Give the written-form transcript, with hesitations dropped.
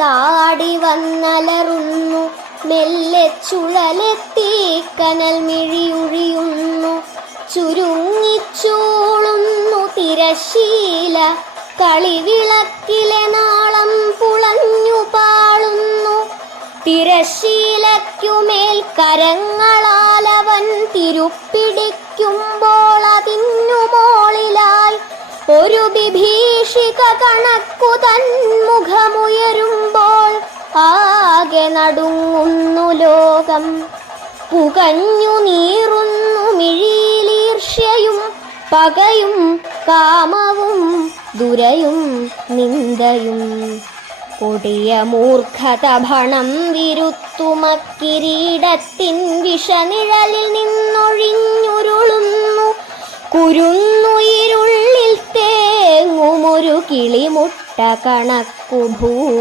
താടി വന്നലറുന്നു. മെല്ലെ ചുഴലെത്തി കനൽ മിഴിയൊഴിയുന്നു. ചുരുങ്ങിച്ചൂളുന്നു തിരശീല. കളിവിളക്കിലെ നാളം പുളഞ്ഞു പാളുന്നു. തിരശീലയ്ക്കുമേൽ കരങ്ങളാലവൻ തിരുപ്പിടിക്കുമ്പോൾ അതിനു മോളിലായി ഒരു ബിഭീഷിക കണക്കു തന്മുഖമുയരുമ്പോൾ ആകെ നടുങ്ങുന്നു ലോകം. പുകഞ്ഞു നീറുന്നു മിഴിയിലീർഷ്യയും പകയും കാമവും ദുരയും നിന്ദയും. കൊടിയ മൂർഖത ഭണം വിരുത്തുമക്കിരീടത്തിൻ വിഷനിഴലിൽ നിന്നൊഴിഞ്ഞുരുളുന്നു. കുരുന്നു ഇരുള്ളിൽ തേങ്ങുമൊരു കിളിമുട്ട കണക്കു ഭൂ